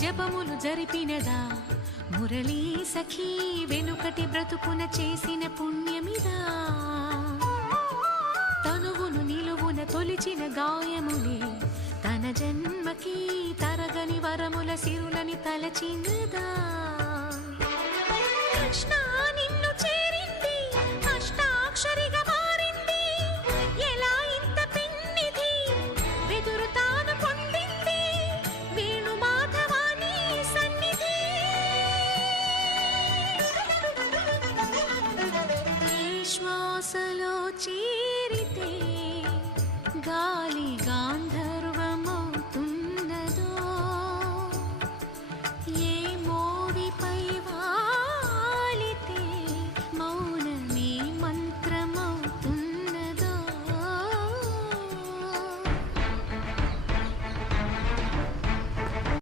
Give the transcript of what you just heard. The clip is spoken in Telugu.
జపములు జరిపినదా మురళీ సఖీ వెనుకటి బ్రతుకున చేసిన పుణ్యమిదా తనువును నిలువున తొలిచిన గాయములే తన జన్మకి తరగని వరముల సిరులని తలచినదా